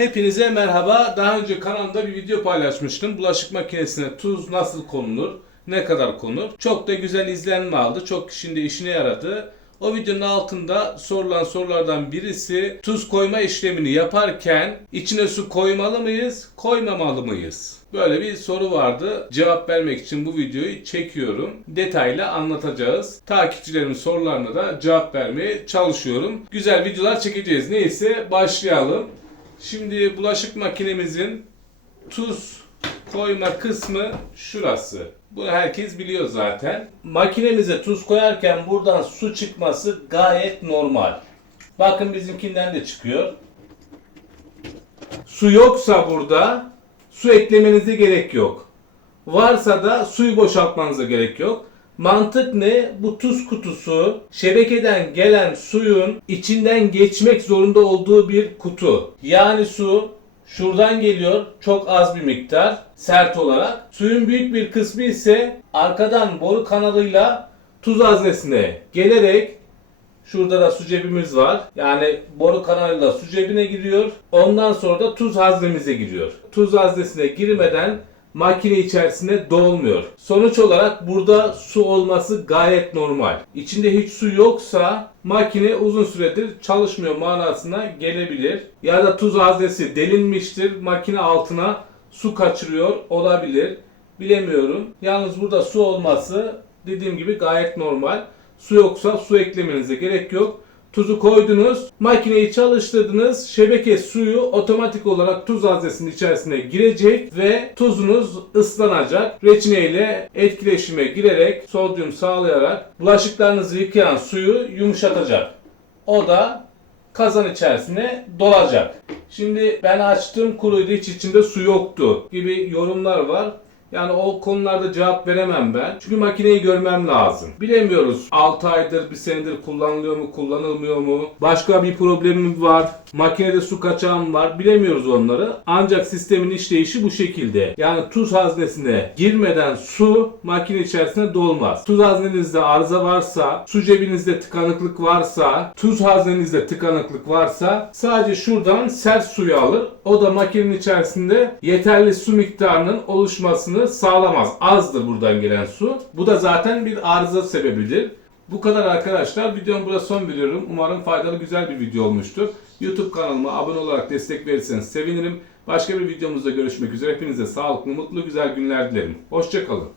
Hepinize merhaba. Daha önce kanalımda bir video paylaşmıştım. Bulaşık makinesine tuz nasıl konulur, ne kadar konur. Çok da güzel izlenme aldı. Çok kişinin de işine yaradı. O videonun altında sorulan sorulardan birisi tuz koyma işlemini yaparken içine su koymalı mıyız, koymamalı mıyız? Böyle bir soru vardı. Cevap vermek için bu videoyu çekiyorum. Detaylı anlatacağız. Takipçilerimin sorularına da cevap vermeye çalışıyorum. Güzel videolar çekeceğiz. Neyse başlayalım. Şimdi bulaşık makinemizin tuz koyma kısmı şurası. Bunu herkes biliyor zaten. Makinemize tuz koyarken buradan su çıkması gayet normal. Bakın bizimkinden de çıkıyor. Su yoksa burada su eklemenize gerek yok. Varsa da suyu boşaltmanıza gerek yok. Mantık ne? Bu tuz kutusu şebekeden gelen suyun içinden geçmek zorunda olduğu bir kutu. Yani su şuradan geliyor, çok az bir miktar sert olarak. Suyun büyük bir kısmı ise arkadan boru kanalıyla tuz haznesine gelerek, şurada da su cebimiz var. Yani boru kanalıyla su cebine giriyor. Ondan sonra da tuz haznemize giriyor. Tuz haznesine girmeden makine içerisinde dolmuyor. Sonuç olarak burada su olması gayet normal. İçinde hiç su yoksa makine uzun süredir çalışmıyor manasına gelebilir. Ya da tuz haznesi delinmiştir. Makine altına su kaçırıyor olabilir. Bilemiyorum. Yalnız burada su olması dediğim gibi gayet normal. Su yoksa su eklemenize gerek yok. Tuzu koydunuz, makineyi çalıştırdınız, şebeke suyu otomatik olarak tuz haznesinin içerisine girecek ve tuzunuz ıslanacak. Reçine ile etkileşime girerek, sodyum sağlayarak bulaşıklarınızı yıkayan suyu yumuşatacak. O da kazan içerisine dolacak. Şimdi ben açtım, kuruydu, hiç içinde su yoktu gibi yorumlar var. Yani o konularda cevap veremem ben. Çünkü makineyi görmem lazım. Bilemiyoruz. 6 aydır, 1 senedir kullanılıyor mu, kullanılmıyor mu? Başka bir problemi var. Makinede su kaçağı mı var? Bilemiyoruz onları. Ancak sistemin işleyişi bu şekilde. Yani tuz haznesine girmeden su makine içerisine dolmaz. Tuz haznenizde arıza varsa, su cebinizde tıkanıklık varsa, tuz haznenizde tıkanıklık varsa sadece şuradan sert suyu alır. O da makinenin içerisinde yeterli su miktarının oluşmasını sağlamaz. Azdır buradan gelen su. Bu da zaten bir arıza sebebidir. Bu kadar arkadaşlar. Videomu burada son veriyorum. Umarım faydalı, güzel bir video olmuştur. YouTube kanalıma abone olarak destek verirseniz sevinirim. Başka bir videomuzda görüşmek üzere. Hepinize sağlıklı, mutlu, güzel günler dilerim. Hoşça kalın.